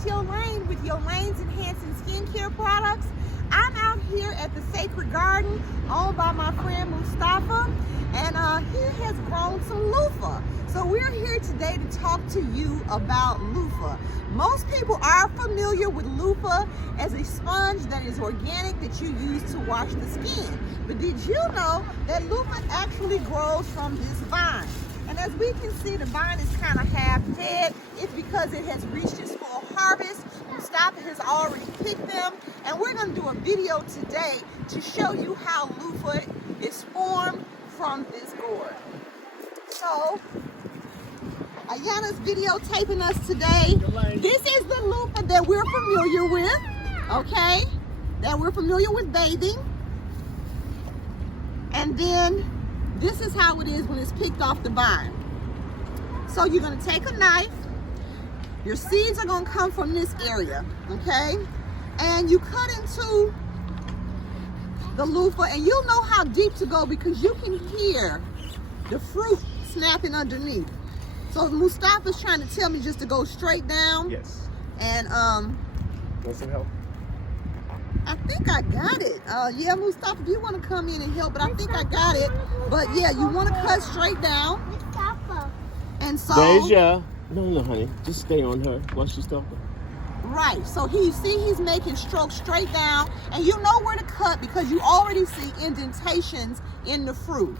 it's Yolane with Yolane's Enhancing Skincare Products. I'm out here at the Sacred Garden owned by my friend Mustafa, and he has grown some loofah. So we're here today to talk to you about loofah. Most people are familiar with loofah as a sponge that is organic that you use to wash the skin. But did you know that loofah actually grows from this vine? And as we can see, the vine is kind of half dead. It's because it has reached its full harvest. Mustafa has already picked them. And we're going to do a video today to show you how loofah is formed from this gourd. So, Ayana's videotaping us today. This is the loofah that we're familiar with, okay? That we're familiar with bathing. And then this is how it is when it's picked off the vine. So you're going to take a knife. Your seeds are going to come from this area, okay? And you cut into the loofah, and you'll know how deep to go because you can hear the fruit snapping underneath. So Mustafa's trying to tell me just to go straight down. Yes. And Want some help? I think I got it. Yeah, Mustafa, if you want to come in and help, but I think I got it. But yeah, you want to cut straight down. And so Deja. No, honey. Just stay on her while she's talking. right. So he's making strokes straight down, and you know where to cut because you already see indentations in the fruit.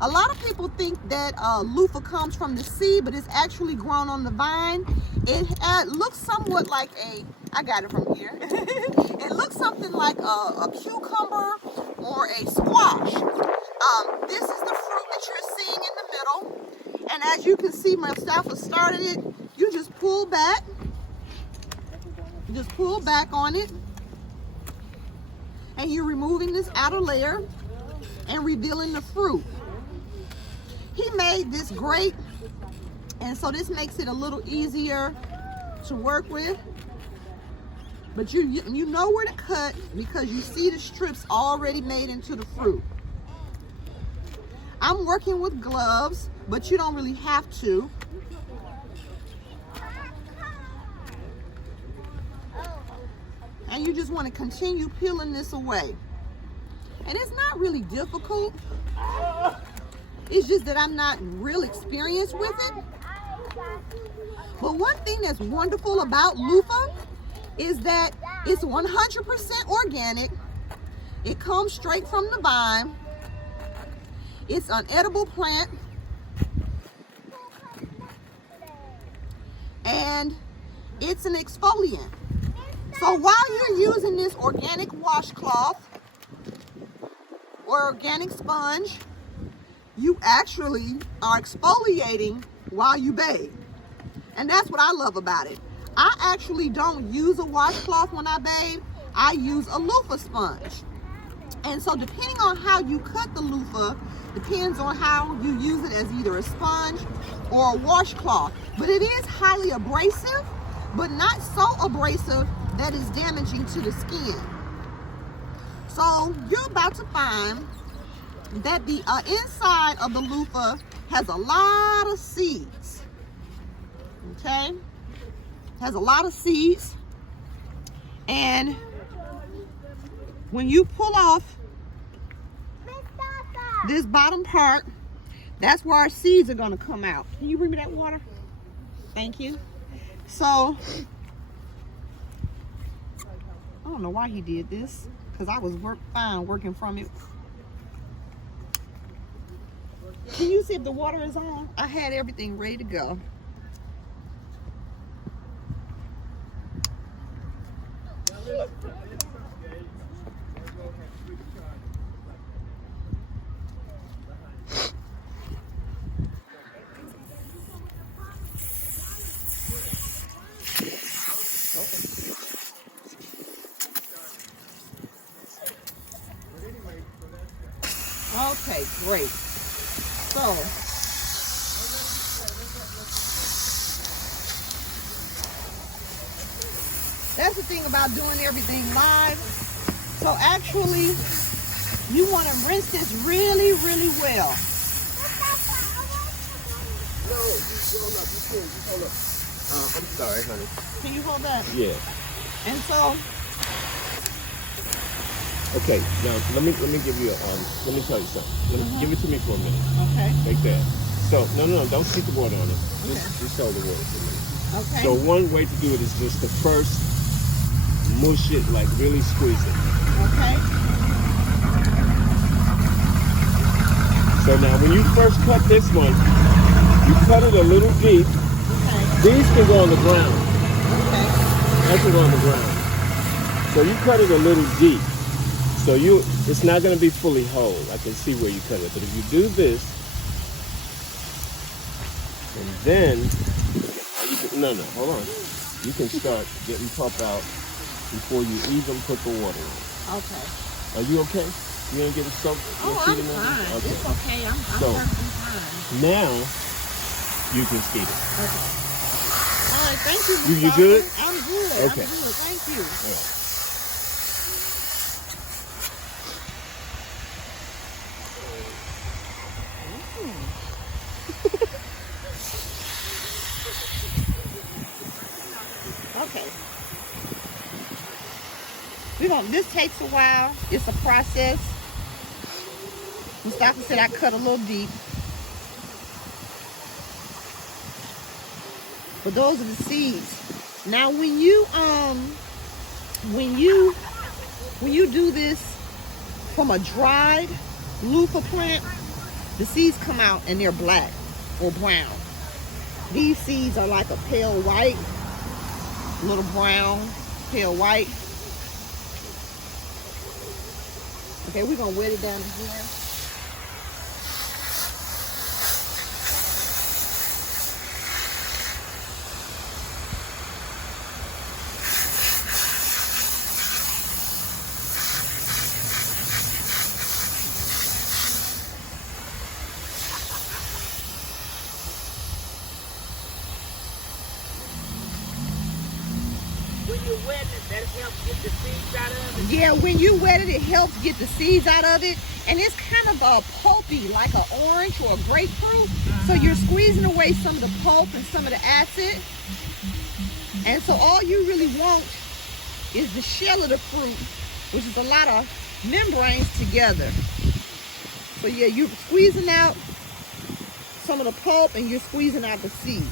A lot of people think that loofah comes from the seed, but it's actually grown on the vine. It looks somewhat like I got it from here. It looks something like a cucumber or a squash. This is the fruit that you're seeing in the middle. And as you can see, Mustafa started it. You just pull back. You just pull back on it. And you're removing this outer layer and revealing the fruit. He made this great, and so this makes it a little easier to work with. But you know where to cut because you see the strips already made into the fruit. I'm working with gloves, but you don't really have to. And you just want to continue peeling this away. And it's not really difficult. It's just that I'm not real experienced with it. But one thing that's wonderful about loofah is that it's 100% organic. It comes straight from the vine. It's an edible plant. And it's an exfoliant. So while you're using this organic washcloth or organic sponge, you actually are exfoliating while you bathe. And that's what I love about it. I actually don't use a washcloth when I bathe. I use a loofah sponge. And so depending on how you cut the loofah, depends on how you use it as either a sponge or a washcloth. But it is highly abrasive, but not so abrasive that is damaging to the skin. So you're about to find that the inside of the loofah has a lot of seeds. Okay? Has a lot of seeds. And when you pull off this bottom part, that's where our seeds are going to come out. Can you bring me that water? Thank you. So, I don't know why he did this, because I was fine working from it. Can you see if the water is on? I had everything ready to go. Okay, great. So, that's the thing about doing everything live. So actually, you want to rinse this really, really well. No, just hold up. Just hold up. I'm sorry, honey. Can you hold that? Yeah. And so, Okay, now let me give you let me tell you something. Give it to me for a minute. okay, Like that. So no, don't keep the water on it. Okay. Just hold the water for a minute. okay, So one way to do it is just to first mush it, like really squeeze it. okay, So now when you first cut this one, you cut it a little deep. okay, These can go on the ground. okay, That can go on the ground. So you cut it a little deep. So it's not going to be fully whole. I can see where you cut it. But if you do this, and then, no, hold on. You can start getting pulp out before you even put the water in. okay. Are you okay? You ain't getting soaked? Oh, I'm fine. Okay. It's okay. I'm So, perfectly fine. now, you can skeet it. Okay. All right, thank you. You Mustafa. good? I'm good. Okay. I'm good. Thank you. All right. Okay. This takes a while. It's a process. Mustafa said I cut a little deep. But those are the seeds. Now when you do this from a dried loofah plant, the seeds come out and they're black or brown. These seeds are like a pale white, a little brown, pale white. Okay, we're gonna wet it down again. When you wet it, that helps get the seeds out of it. Yeah, when you wet it, it helps get the seeds out of it. And it's kind of a pulpy, like an orange or a grapefruit. So you're squeezing away some of the pulp and some of the acid. And so all you really want is the shell of the fruit, which is a lot of membranes together. So yeah, you're squeezing out some of the pulp and you're squeezing out the seeds.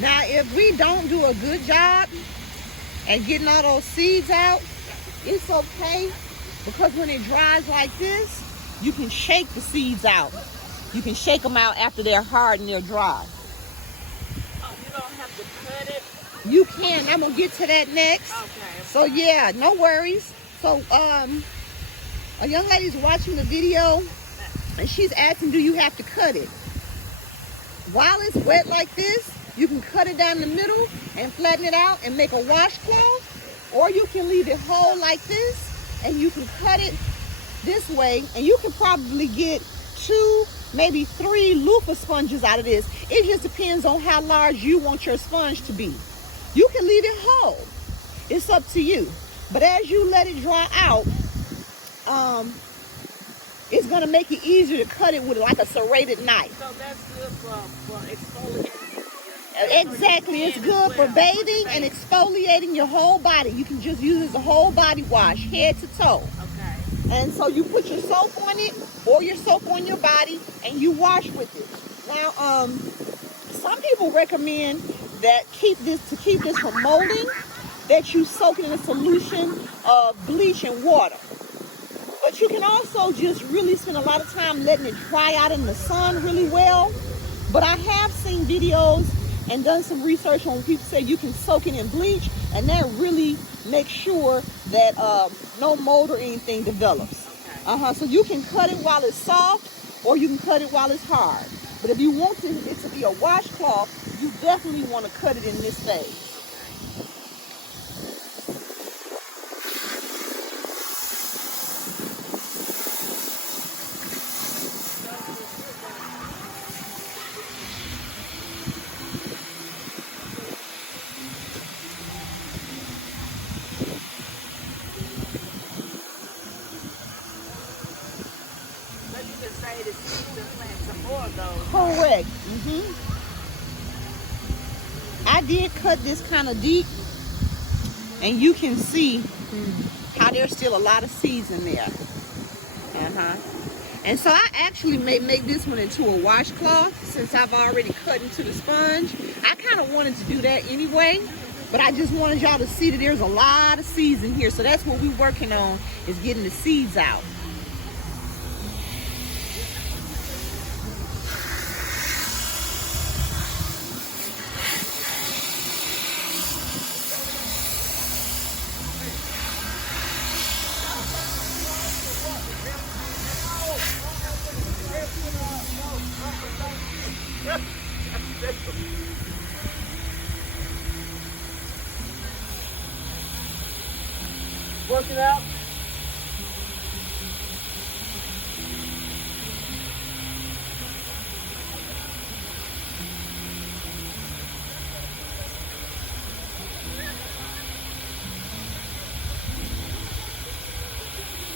Now, if we don't do a good job at getting all those seeds out, it's okay, because when it dries like this, you can shake the seeds out. You can shake them out after they're hard and they're dry. Oh, you don't have to cut it. You can. I'm gonna get to that next. Okay. So yeah, no worries. So a young lady's watching the video and she's asking, do you have to cut it? While it's wet like this, you can cut it down the middle and flatten it out and make a washcloth, or you can leave it whole like this and you can cut it this way, and you can probably get 2, maybe 3 loofah sponges out of this. It just depends on how large you want your sponge to be. You can leave it whole. It's up to you. But as you let it dry out, it's gonna make it easier to cut it with like a serrated knife. So that's good for exfoliating. Exactly, it's good for bathing and exfoliating your whole body. You can just use it as a whole body wash, head to toe. Okay. And so you put your soap on it or your soap on your body and you wash with it. Now, some people recommend that to keep this from molding, that you soak it in a solution of bleach and water. But you can also just really spend a lot of time letting it dry out in the sun really well. But I have seen videos and done some research on people say you can soak it in bleach, and that really makes sure that no mold or anything develops. So you can cut it while it's soft, or you can cut it while it's hard. But if you want it to be a washcloth, you definitely want to cut it in this phase. later season plant some more of those. Correct. I did cut this kind of deep, and you can see how there's still a lot of seeds in there. And so I actually may make this one into a washcloth since I've already cut into the sponge. I kind of wanted to do that anyway, but I just wanted y'all to see that there's a lot of seeds in here. So that's what we're working on, is getting the seeds out. Work it out.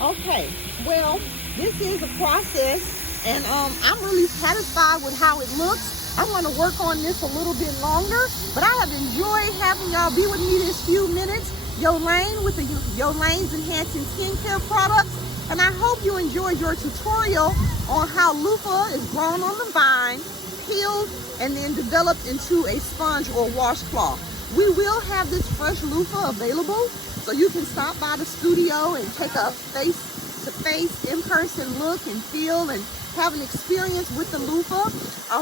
Okay, well, this is a process, and I'm really satisfied with how it looks. I'm going to work on this a little bit longer, but I have enjoyed having y'all be with me this few minutes. Yolane with the Yolane's Enhancing Skincare products, and I hope you enjoyed your tutorial on how loofah is grown on the vine, peeled, and then developed into a sponge or washcloth. We will have this fresh loofah available, so you can stop by the studio and take a face-to-face, in-person look and feel and have an experience with the loofah.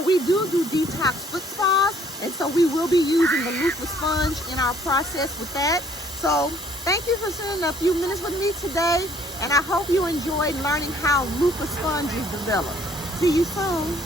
We do detox foot spas, and so we will be using the loofah sponge in our process with that. So thank you for spending a few minutes with me today, and I hope you enjoyed learning how loofah sponge is developed. See you soon.